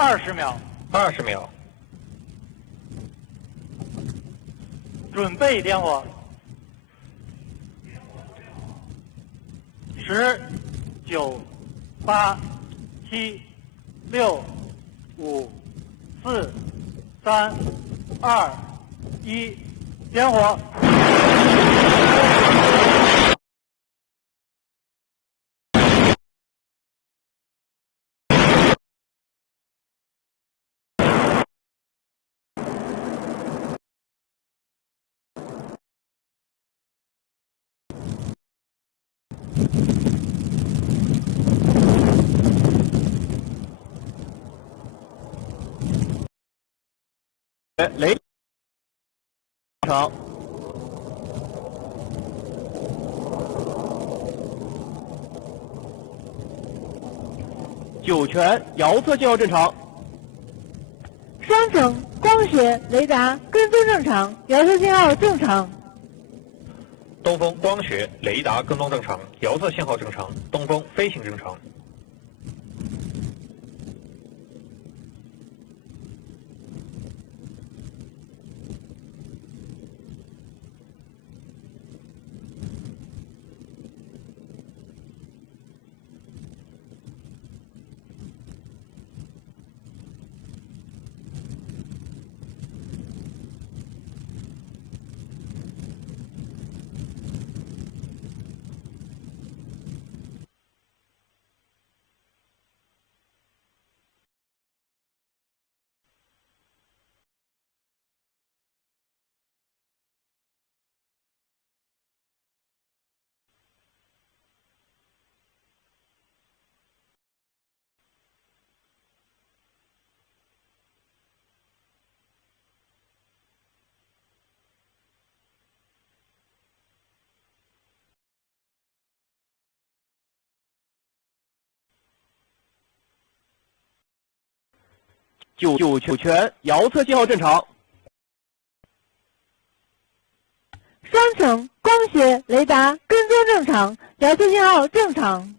20秒。20秒。准备点火。10、9、8、7、6、5、4、3、2、1，点火。雷场。9全遥测信号正常。双城光学雷达跟踪正常，遥测信号正常。东风光学雷达跟踪正常，遥测信号正常，东风飞行正常。9全遥测信号正常。双城光学雷达跟踪正常，遥测信号正常。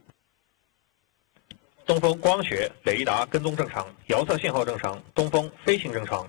东风光学雷达跟踪正常，遥测信号正常，东风飞行正常。